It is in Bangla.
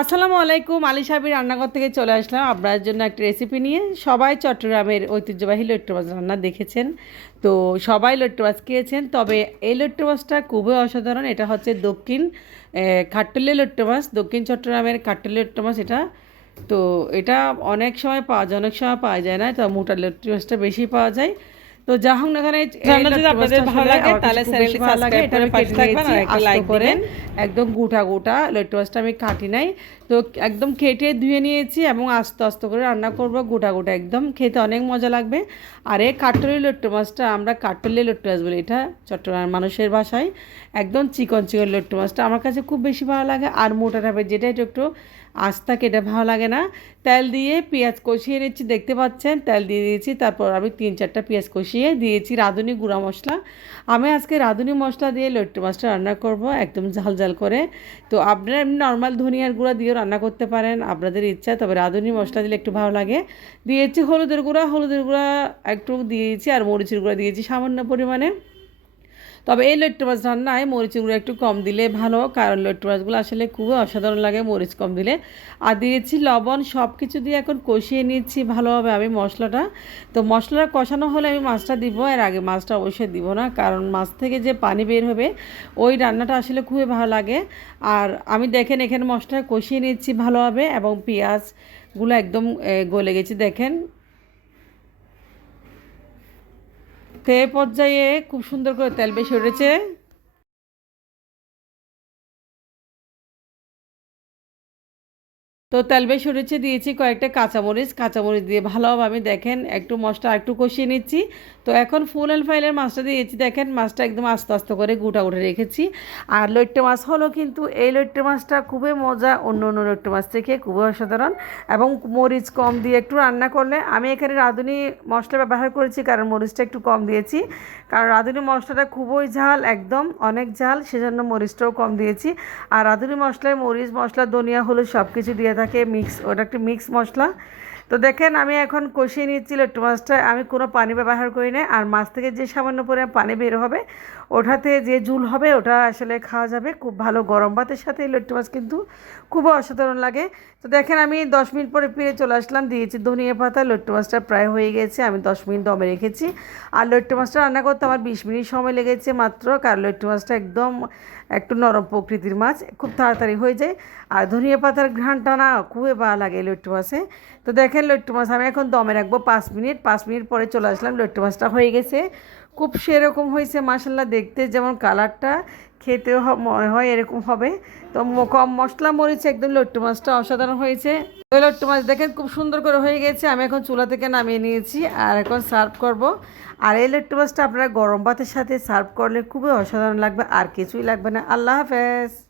আসসালামু আলাইকুম, আলী সাহেবের রান্নাঘর থেকে চলে আসলাম আপনার জন্য একটা রেসিপি নিয়ে। সবাই চট্টগ্রামের ঐতিহ্যবাহী লট্টু মাছ রান্না দেখেছেন, তো সবাই লট্টু মাছ খেয়েছেন। তবে এই লট্টু মাছটা খুবই অসাধারণ। এটা হচ্ছে দক্ষিণ খাট্টলি লট্টু মাছ, দক্ষিণ চট্টগ্রামের খাট্টলি লট্টু মাছ এটা। তো এটা অনেক সময় পাওয়া যায়, অনেক সময় পাওয়া যায় না, তো মোটা লট্টু মাছটা বেশি পাওয়া যায়। তো যা হোক না, এখানে রান্না যদি আপনাদের ভালো লাগে তাহলে চ্যানেলটি সাবস্ক্রাইব করে পাশে থাকবেন আর একটা লাইক দিবেন। একদম গোটা গোটা লট্টু মাছটা আমি কাটি নাই, তো একদম কেটে ধুয়ে নিয়েছি এবং আস্তে আস্তে করে রান্না করব গোটা গোটা, একদম খেতে অনেক মজা লাগবে। আর এই কাটলি লট্টু মাছটা আমরা কাটলি লট্টু মাছ বলি, এটা চট্টগ্রাম মানুষের ভাষায়। একদম চিকন চিকন লট্টু মাছটা আমার কাছে খুব বেশি ভালো লাগে। আর মোটা টাইপের যেটা একটু আস্তা কেটে ভালো লাগে না। তেল দিয়ে পেঁয়াজ কষিয়ে নিচ্ছি, দেখতে পাচ্ছেন তেল দিয়ে দিয়েছি। তারপর আমি 3-4টা পেঁয়াজ কষিয়ে দিয়েছি রাঁধুনি গুঁড়া মশলা। আমি আজকে রাঁধুনি মশলা দিয়ে লট্টু মাছটা রান্না করব একদম ঝাল ঝাল করে। তো আপনারা এমনি নর্মাল ধনিয়ার গুঁড়া দিয়েও রান্না করতে পারেন আপনাদের ইচ্ছা, তবে রাঁধুনি মশলা দিলে একটু ভালো লাগে। দিয়েছি হলুদের গুঁড়া একটু দিয়েছি, আর মরিচের গুঁড়া দিয়েছি সামান্য পরিমাণে। তবে এই লট্টু মাছ রান্নায় মরিচের গুঁড়ো একটু কম দিলে ভালো, কারণ লট্টু মাছগুলো আসলে খুবই অসাধারণ লাগে মরিচ কম দিলে। আর দিয়েছি লবণ, সব কিছু দিয়ে এখন কষিয়ে নিচ্ছি ভালোভাবে আমি মশলাটা। তো মশলাটা কষানো হলে আমি মাছটা দিব, এর আগে মাছটা অবশ্যই দিব না, কারণ মাছ থেকে যে পানি বের হবে ওই রান্নাটা আসলে খুবই ভালো লাগে। আর আমি দেখেন এখানে মশলা কষিয়ে নিচ্ছি ভালোভাবে, এবং পেঁয়াজগুলো একদম গলে গেছে দেখেন। তো এই পর্যায়ে খুব সুন্দর করে তেল বেশি উঠেছে। তো তেল বেশ উঠেছে, দিয়েছি কয়েকটা কাঁচামরিচ দিয়ে ভালোভাবে আমি দেখেন একটু মশলা একটু কষিয়ে নিচ্ছি। তো এখন ফুল অ্যান্ড ফাইলের মাছটা দিয়েছি, দেখেন মাছটা একদম আস্তে আস্তে করে গোটা গোটা রেখেছি। আর লইট্টে মাছ হলো, কিন্তু এই লইট্টে মাছটা খুবই মজা, অন্য অন্য লইট্টে মাছ থেকে খুবই অসাধারণ। এবং মরিচ কম দিয়ে একটু রান্না করলে, আমি এখানে রাঁধুনি মশলা ব্যবহার করেছি কারণ মরিচটা একটু কম দিয়েছি, কারণ রাঁধুনি মশলাটা খুবই ঝাল, একদম অনেক ঝাল, সেজন্য মরিচটাও কম দিয়েছি। আর রাঁধুনি মশলায় মরিচ মশলা ধনিয়া হলুদ সব কিছু দিয়ে থাকে মিক্স, ওটা একটি মিক্স মশলা। তো দেখেন আমি এখন কষিয়ে নিচ্ছি লট্টু মাছটা, আমি কোনো পানি ব্যবহার করি না। আর মাছ থেকে যে সামান্য পরিমাণ পানি বের হবে, ওটাতে যে ঝুল হবে ওটা আসলে খাওয়া যাবে খুব ভালো গরম ভাতের সাথে। এই লট্টু মাছ কিন্তু খুবই অসাধারণ লাগে। তো দেখেন আমি 10 মিনিট পরে ফিরে চলে আসলাম, দিয়েছি ধনিয়া পাতা। লট্টু মাছটা প্রায় হয়ে গেছে, আমি 10 মিনিট দমে রেখেছি। আর লট্টু মাছটা রান্না করতে আমার 20 মিনিট সময় লেগেছে মাত্র, কারণ লট্টু মাছটা একদম একটু নরম প্রকৃতির মাছ, খুব তাড়াতাড়ি হয়ে যায়। আর ধনিয়া পাতার ঘ্রাণটা না খুবই ভালো লাগে লট্টু মাছে। তো দেখেন লট্টু মাছ আমি এখন দমে রাখবো 5 মিনিট। 5 মিনিট পরে চলে আসলাম, লট্টু মাছটা হয়ে গেছে, খুব সেরকম হয়েছে মাসাল্লাহ, দেখতে যেমন কালারটা, খেতেও মনে হয় এরকম হবে। তো কম মশলা মরিচে একদম লট্টু মাছটা অসাধারণ হয়েছে। ওই লট্টু মাছ দেখেন খুব সুন্দর করে হয়ে গেছে, আমি এখন চুলা থেকে নামিয়ে নিয়েছি আর এখন সার্ভ করব। আর এই লট্টু মাছটা আপনারা গরম ভাতের সাথে সার্ভ করলে খুবই অসাধারণ লাগবে, আর কিছুই লাগবে না। আল্লাহ হাফেজ।